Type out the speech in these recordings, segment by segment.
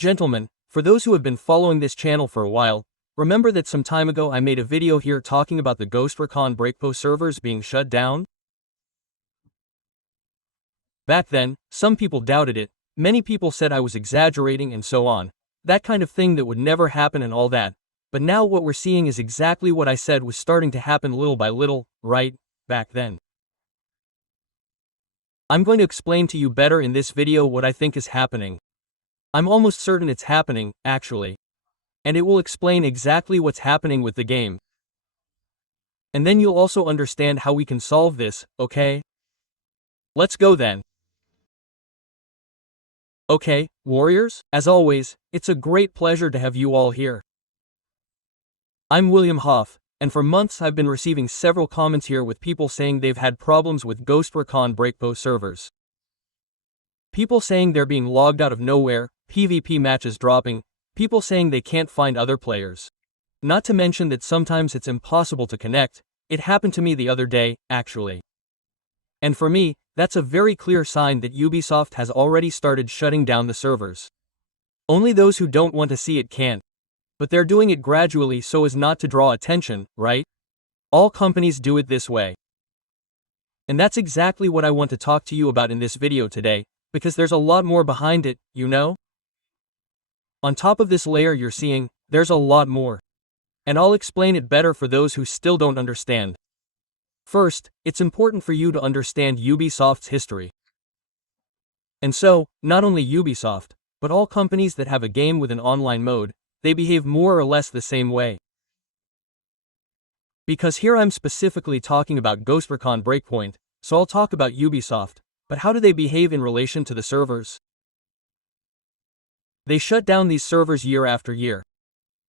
Gentlemen, for those who have been following this channel for a while, remember that some time ago I made a video here talking about the RECON BREAKPOINT servers being shut down? Back then, some people doubted it, many people said I was exaggerating and so on, that kind of thing that would never happen and all that, but now what we're seeing is exactly what I said was starting to happen little by little, right, back then. I'm going to explain to you better in this video what I think is happening. I'm almost certain it's happening, actually. And it will explain exactly what's happening with the game. And then you'll also understand how we can solve this, okay? Let's go then. Okay, warriors, as always, it's a great pleasure to have you all here. I'm William Hoff, and for months I've been receiving several comments here with people saying they've had problems with RECON BREAKPOINT servers. People saying they're being logged out of nowhere, PvP matches dropping, people saying they can't find other players. Not to mention that sometimes it's impossible to connect. It happened to me the other day, actually. And for me, that's a very clear sign that Ubisoft has already started shutting down the servers. Only those who don't want to see it can't. But they're doing it gradually so as not to draw attention, right? All companies do it this way. And that's exactly what I want to talk to you about in this video today, because there's a lot more behind it, you know? On top of this layer you're seeing, there's a lot more. And I'll explain it better for those who still don't understand. First, it's important for you to understand Ubisoft's history. And so, not only Ubisoft, but all companies that have a game with an online mode, they behave more or less the same way. Because here I'm specifically talking about RECON BREAKPOINT, so I'll talk about Ubisoft, but how do they behave in relation to the servers? They shut down these servers year after year.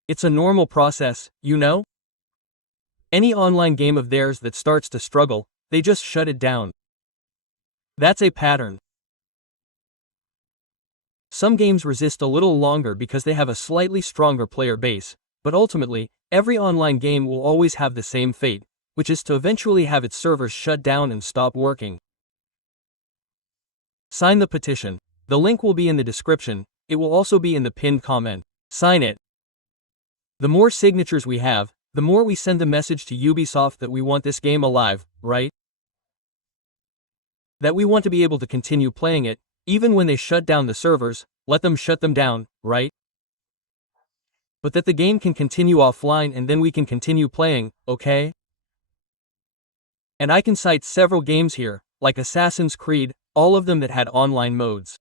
It's a normal process, you know? Any online game of theirs that starts to struggle, they just shut it down. That's a pattern. Some games resist a little longer because they have a slightly stronger player base, but ultimately, every online game will always have the same fate, which is to eventually have its servers shut down and stop working. Sign the petition. The link will be in the description, it will also be in the pinned comment. Sign it. The more signatures we have, the more we send the message to Ubisoft that we want this game alive, right? That we want to be able to continue playing it, even when they shut down the servers, let them shut them down, right? But that the game can continue offline and then we can continue playing, okay? And I can cite several games here, like Assassin's Creed, all of them that had online modes.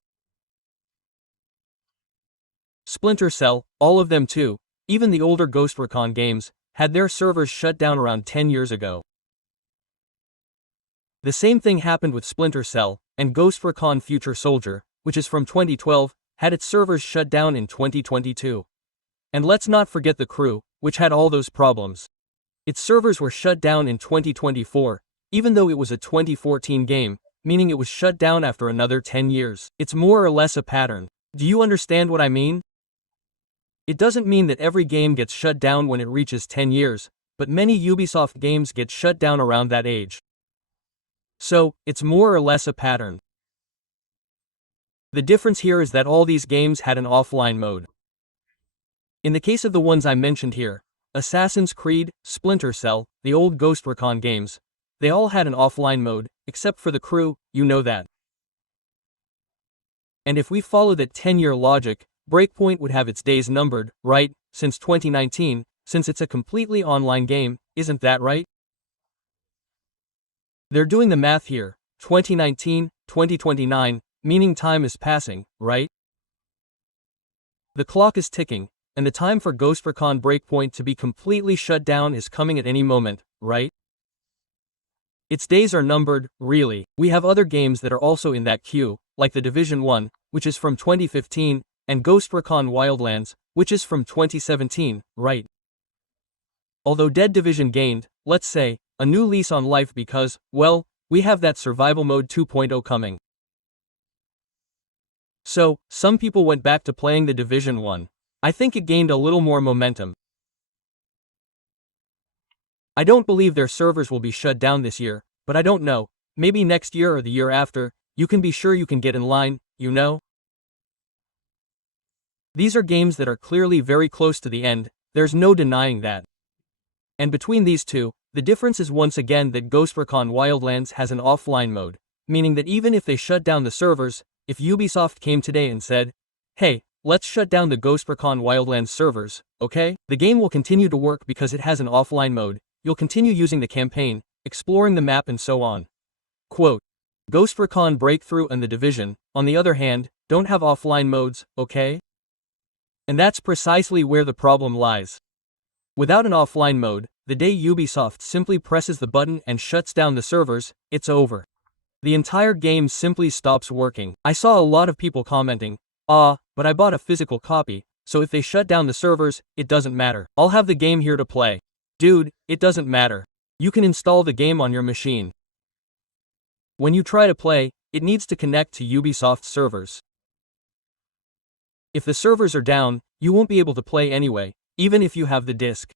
Splinter Cell, all of them too, even the older RECON games, had their servers shut down around 10 years ago. The same thing happened with Splinter Cell, and RECON Future Soldier, which is from 2012, had its servers shut down in 2022. And let's not forget The Crew, which had all those problems. Its servers were shut down in 2024, even though it was a 2014 game, meaning it was shut down after another 10 years. It's more or less a pattern. Do you understand what I mean? It doesn't mean that every game gets shut down when it reaches 10 years, but many Ubisoft games get shut down around that age. So, it's more or less a pattern. The difference here is that all these games had an offline mode. In the case of the ones I mentioned here, Assassin's Creed, Splinter Cell, the old RECON games, they all had an offline mode, except for The Crew, you know that. And if we follow that 10-year logic, Breakpoint would have its days numbered, right, since 2019, since it's a completely online game, isn't that right? They're doing the math here, 2019, 2029, meaning time is passing, right? The clock is ticking, and the time for RECON Breakpoint to be completely shut down is coming at any moment, right? Its days are numbered, really. We have other games that are also in that queue, like The Division 1, which is from 2015, and RECON Wildlands, which is from 2017, right? Although Dead Division gained, let's say, a new lease on life because, well, we have that Survival Mode 2.0 coming. So, some people went back to playing The Division 1. I think it gained a little more momentum. I don't believe their servers will be shut down this year, but I don't know, maybe next year or the year after, you can be sure you can get in line, you know? These are games that are clearly very close to the end, there's no denying that. And between these two, the difference is once again that Ghost Recon Wildlands has an offline mode, meaning that even if they shut down the servers, if Ubisoft came today and said, "Hey, let's shut down the Ghost Recon Wildlands servers, okay?" The game will continue to work because it has an offline mode, you'll continue using the campaign, exploring the map and so on. Quote, Ghost Recon Breakthrough and The Division, on the other hand, don't have offline modes, okay? And that's precisely where the problem lies. Without an offline mode, the day Ubisoft simply presses the button and shuts down the servers, it's over. The entire game simply stops working. I saw a lot of people commenting, but I bought a physical copy, so if they shut down the servers, it doesn't matter. I'll have the game here to play. Dude, it doesn't matter. You can install the game on your machine. When you try to play, it needs to connect to Ubisoft's servers. If the servers are down, you won't be able to play anyway, even if you have the disc.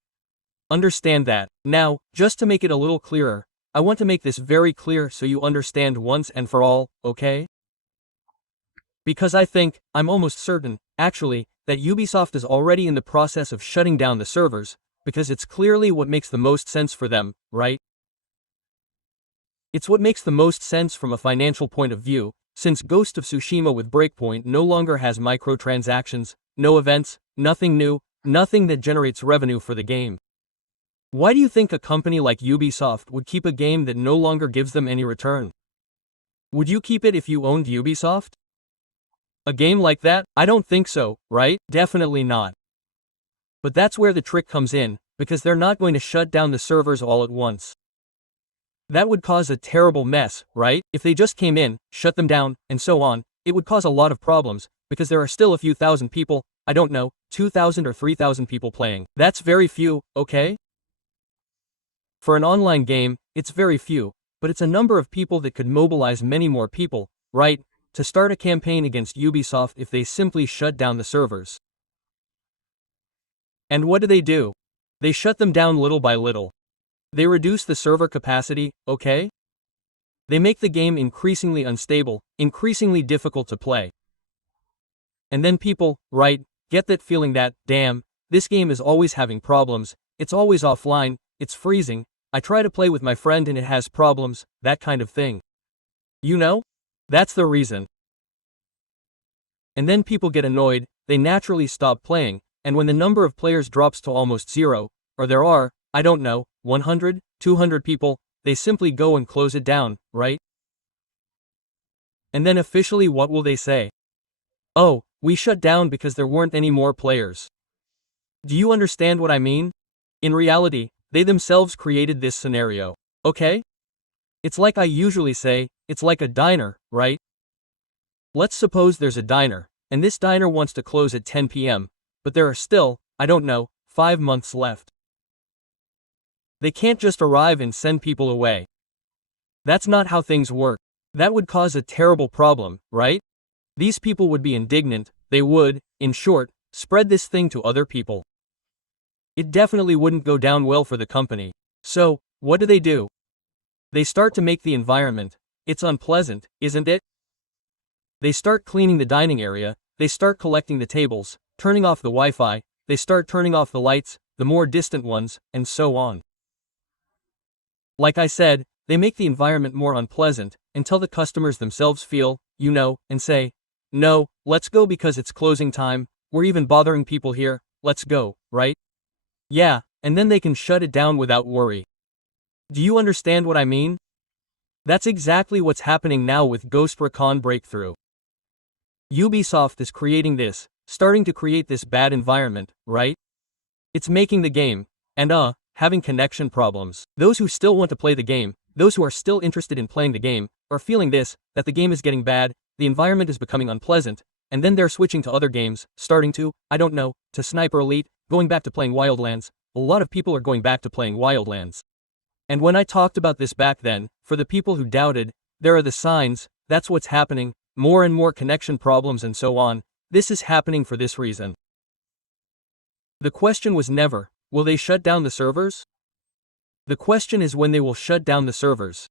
Understand that. Now, just to make it a little clearer, I want to make this very clear so you understand once and for all, okay? Because I'm almost certain, actually, that Ubisoft is already in the process of shutting down the servers, because it's clearly what makes the most sense for them, right? It's what makes the most sense from a financial point of view, since Ghost of Tsushima with Breakpoint no longer has microtransactions, no events, nothing new, nothing that generates revenue for the game. Why do you think a company like Ubisoft would keep a game that no longer gives them any return? Would you keep it if you owned Ubisoft? A game like that? I don't think so, right? Definitely not. But that's where the trick comes in, because they're not going to shut down the servers all at once. That would cause a terrible mess, right? If they just came in, shut them down, and so on, it would cause a lot of problems, because there are still a few thousand people, I don't know, 2,000 or 3,000 people playing. That's very few, okay? For an online game, it's very few, but it's a number of people that could mobilize many more people, right, to start a campaign against Ubisoft if they simply shut down the servers. And what do? They shut them down little by little. They reduce the server capacity, okay? They make the game increasingly unstable, increasingly difficult to play. And then people, right, get that feeling that, damn, this game is always having problems, it's always offline, it's freezing, I try to play with my friend and it has problems, that kind of thing. You know? That's the reason. And then people get annoyed, they naturally stop playing, and when the number of players drops to almost zero, or there are, I don't know, 100, 200 people, they simply go and close it down, right? And then officially what will they say? Oh, we shut down because there weren't any more players. Do you understand what I mean? In reality, they themselves created this scenario, okay? It's like I usually say, it's like a diner, right? Let's suppose there's a diner, and this diner wants to close at 10 p.m., but there are still, I don't know, 5 months left. They can't just arrive and send people away. That's not how things work. That would cause a terrible problem, right? These people would be indignant, they would, in short, spread this thing to other people. It definitely wouldn't go down well for the company. So, what do? They start to make the environment. It's unpleasant, isn't it? They start cleaning the dining area, they start collecting the tables, turning off the Wi-Fi, they start turning off the lights, the more distant ones, and so on. Like I said, they make the environment more unpleasant, until the customers themselves feel, and say, no, let's go because it's closing time, we're even bothering people here, let's go, right? Yeah, and then they can shut it down without worry. Do you understand what I mean? That's exactly what's happening now with Ghost Recon Breakthrough. Ubisoft is starting to create this bad environment, right? It's making the game, and having connection problems. Those who still want to play the game, those who are still interested in playing the game, are feeling that the game is getting bad, the environment is becoming unpleasant, and then they're switching to other games, starting to Sniper Elite, going back to playing Wildlands. A lot of people are going back to playing Wildlands. And when I talked about this back then, for the people who doubted, there are the signs, that's what's happening, more and more connection problems and so on, this is happening for this reason. The question was never, will they shut down the servers? The question is when they will shut down the servers.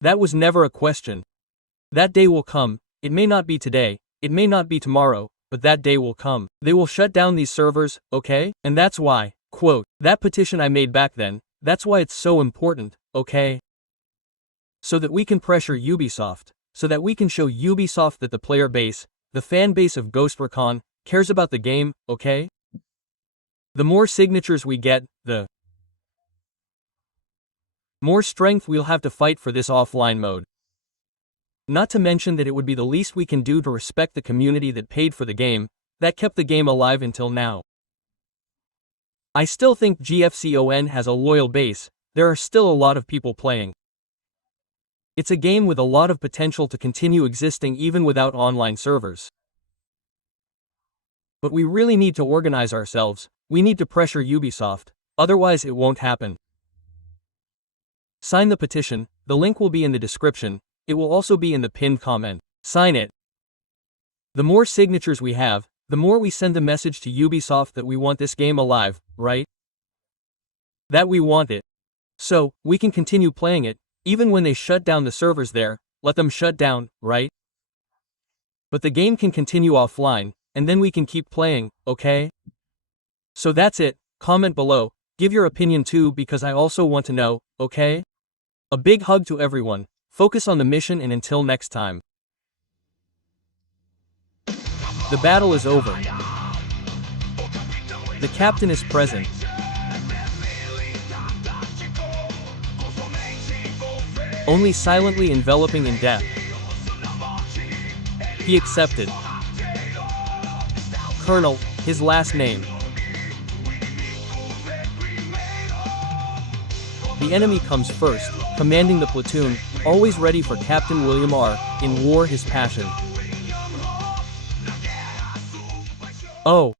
That was never a question. That day will come, it may not be today, it may not be tomorrow, but that day will come. They will shut down these servers, okay? And that's why, quote, that petition I made back then, that's why it's so important, okay? So that we can pressure Ubisoft. So that we can show Ubisoft that the player base, the fan base of Ghost Recon, cares about the game, okay? The more signatures we get, the more strength we'll have to fight for this offline mode. Not to mention that it would be the least we can do to respect the community that paid for the game, that kept the game alive until now. I still think GFCON has a loyal base, there are still a lot of people playing. It's a game with a lot of potential to continue existing even without online servers. But we really need to organize ourselves, we need to pressure Ubisoft, otherwise it won't happen. Sign the petition, the link will be in the description, it will also be in the pinned comment. Sign it. The more signatures we have, the more we send the message to Ubisoft that we want this game alive, right? That we want it. So, we can continue playing it, even when they shut down the servers there, let them shut down, right? But the game can continue offline, and then we can keep playing, okay? So that's it, comment below, give your opinion too because I also want to know, okay? A big hug to everyone, focus on the mission and until next time. The battle is over. The captain is present. Only silently enveloping in death. He accepted. Colonel, his last name. The enemy comes first, commanding the platoon, always ready for Captain William R. In war his passion. Oh,